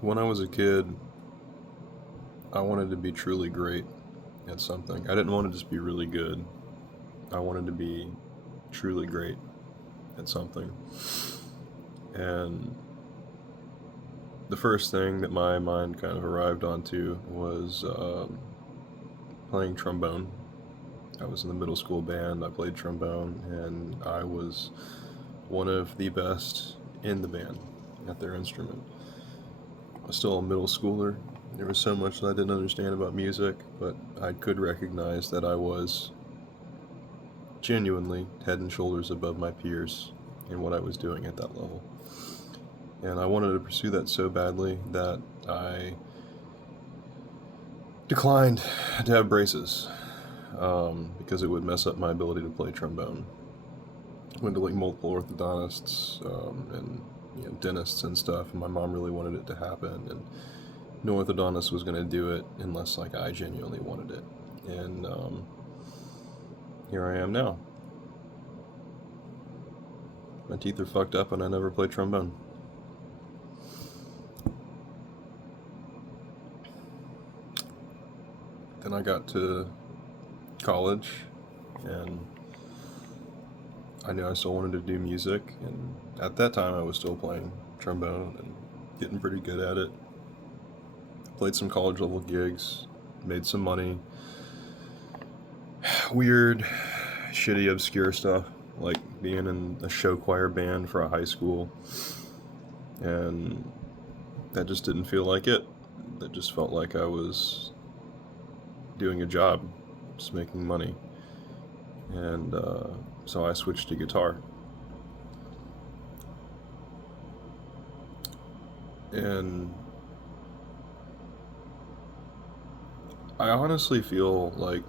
When I was a kid, I wanted to be truly great at something. I didn't want to just be really good. I wanted to be truly great at something. And the first thing that my mind kind of arrived onto was playing trombone. I was in the middle school band. I played trombone, and I was one of the best in the band at their instrument. I was still a middle schooler. There was so much that I didn't understand about music, but I could recognize that I was genuinely head and shoulders above my peers in what I was doing at that level. And I wanted to pursue that so badly that I declined to have braces because it would mess up my ability to play trombone. Went to like multiple orthodontists and dentists and stuff, and my mom really wanted it to happen, and no orthodontist was going to do it unless like I genuinely wanted it. And here I am now. My teeth are fucked up, and I never played trombone. Then I got to college, and I knew I still wanted to do music, and at that time I was still playing trombone and getting pretty good at it. Played some college level gigs, made some money. Weird, shitty, obscure stuff, like being in a show choir band for a high school, and that just didn't feel like it. That just felt like I was doing a job, just making money. And so I switched to guitar. And I honestly feel like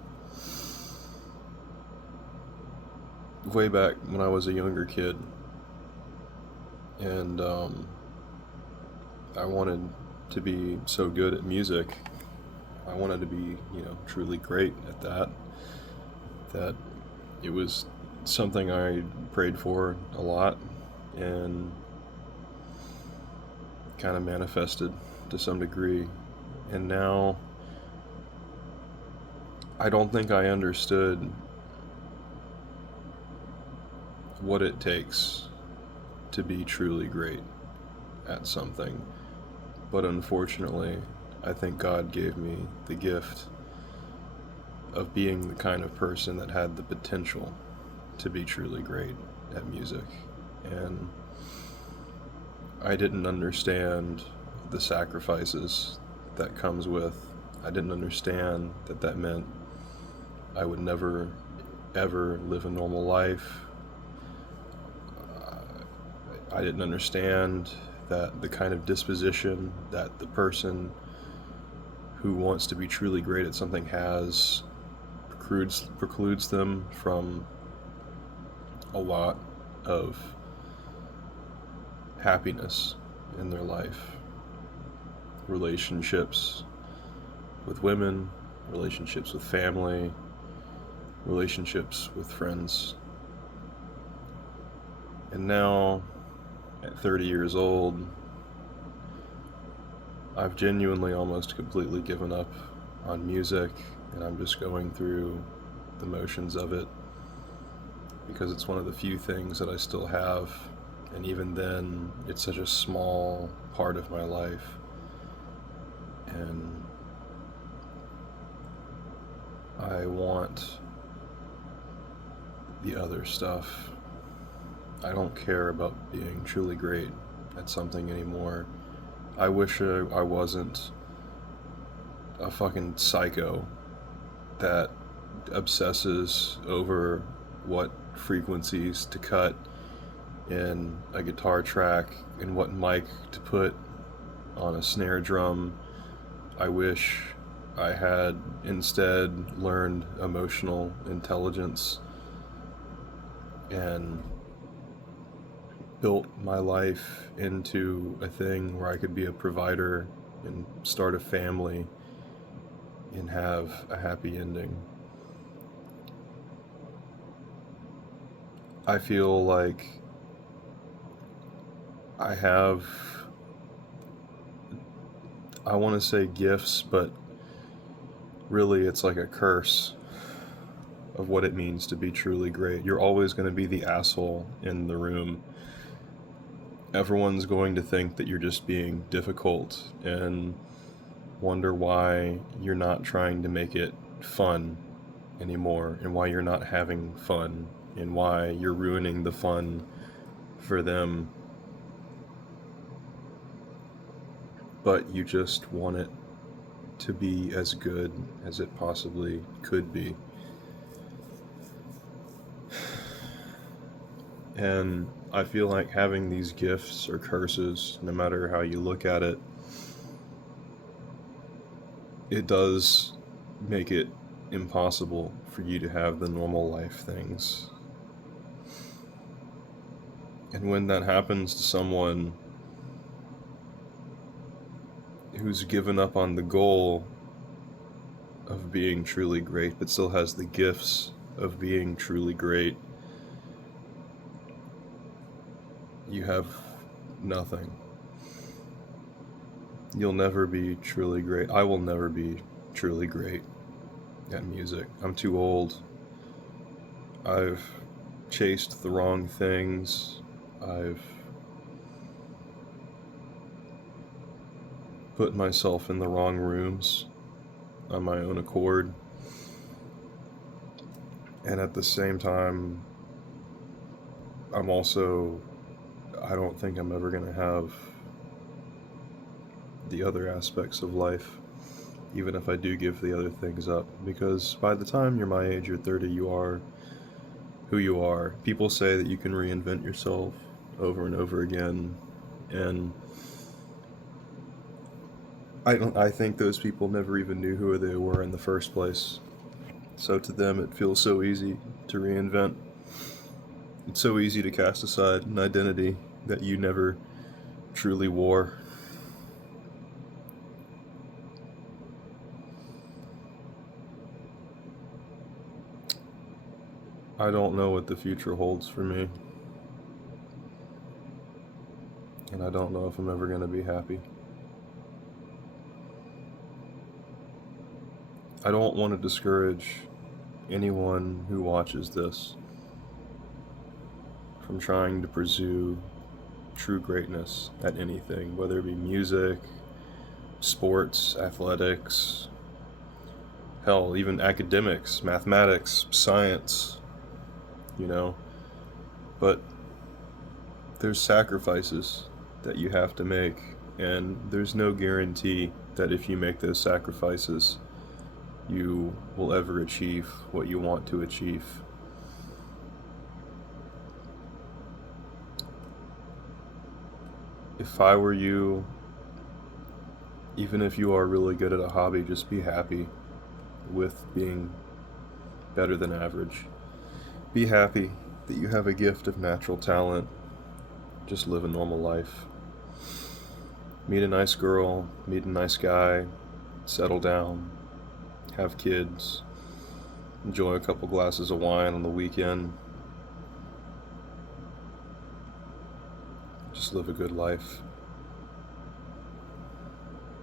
way back when I was a younger kid, and I wanted to be so good at music. I wanted to be, truly great at that. That it was something I prayed for a lot and kind of manifested to some degree. And now I don't think I understood what it takes to be truly great at something. But unfortunately, I think God gave me the gift of being the kind of person that had the potential to be truly great at music. And I didn't understand the sacrifices that comes with. I didn't understand that meant I would never ever live a normal life. I didn't understand that the kind of disposition that the person who wants to be truly great at something has precludes them from a lot of happiness in their life. Relationships with women, relationships with family, relationships with friends. And now, at 30 years old, I've genuinely almost completely given up on music, and I'm just going through the motions of it because it's one of the few things that I still have, and even then, it's such a small part of my life. And I want the other stuff. I don't care about being truly great at something anymore. I wish I wasn't a fucking psycho that obsesses over what frequencies to cut in a guitar track and what mic to put on a snare drum. I wish I had instead learned emotional intelligence and built my life into a thing where I could be a provider and start a family and have a happy ending. I feel like I have I want to say gifts, but really it's like a curse of what it means to be truly great. You're always going to be the asshole in the room. Everyone's going to think that you're just being difficult and wonder why you're not trying to make it fun anymore, and why you're not having fun, and why you're ruining the fun for them. But you just want it to be as good as it possibly could be. And I feel like having these gifts or curses, no matter how you look at it, it does make it impossible for you to have the normal life things. And when that happens to someone who's given up on the goal of being truly great, but still has the gifts of being truly great, you have nothing. You'll never be truly great. I will never be truly great at music. I'm too old. I've chased the wrong things. I've put myself in the wrong rooms on my own accord. And at the same time, I don't think I'm ever going to have the other aspects of life, even if I do give the other things up. Because by the time you're my age, you're 30, you are who you are. People say that you can reinvent yourself over and over again, and I think those people never even knew who they were in the first place. So to them, it feels so easy to reinvent. It's so easy to cast aside an identity that you never truly wore. I don't know what the future holds for me, and I don't know if I'm ever going to be happy. I don't want to discourage anyone who watches this from trying to pursue true greatness at anything, whether it be music, sports, athletics, hell, even academics, mathematics, science, you know. But there's sacrifices that you have to make, and there's no guarantee that if you make those sacrifices, you will ever achieve what you want to achieve. If I were you, even if you are really good at a hobby, just be happy with being better than average. Be happy that you have a gift of natural talent. Just live a normal life. Meet a nice girl, meet a nice guy, settle down, have kids, enjoy a couple glasses of wine on the weekend. Just live a good life.